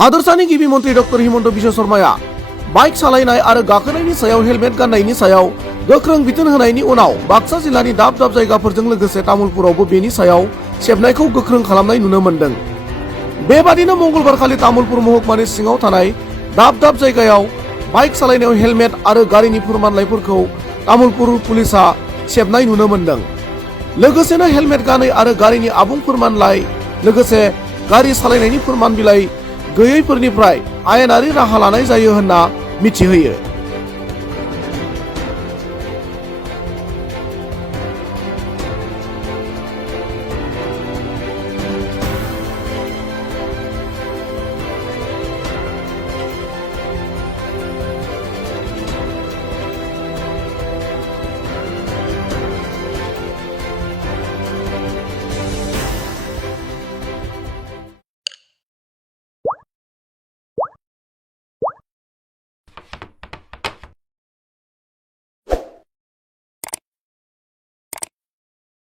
हादोरसानि गिबि मन्त्रि doctor Himanta Biswa शर्माया bike सालायनाय आरो गाखोनायनि सायाव हेलमेट गाननायनि सायाव गोख्रों बिथोन होनायनि उनाव बाक्सा जिल्लानि दाब दाब जायगाफोरजों लोगोसे तामुलपुरावबो बेनि सायाव सेबनायखौ गोख्रों खालामनाय नुनो मोन्दों। बेबादिनो मंगलबारखालि तामुलपुर महकुमानि सिङाव थानाय दाब दाब जायगायाव बाइक सालायनायाव हेलमेट आरो गारिनि फोरमानलाइफोरखौ तामुलपुर पुलिसा सेबनाय नुनो मोन्दों। लोगोसेनो हेलमेट गानै आरो गारिनि आबुं फोरमानलाइ लोगोसे गारि सालायनायनि फोरमान बिलाइ गैयैफोरनिफ्राय आयेनारि राहा लानाय जायो होनना मिथिहोयो।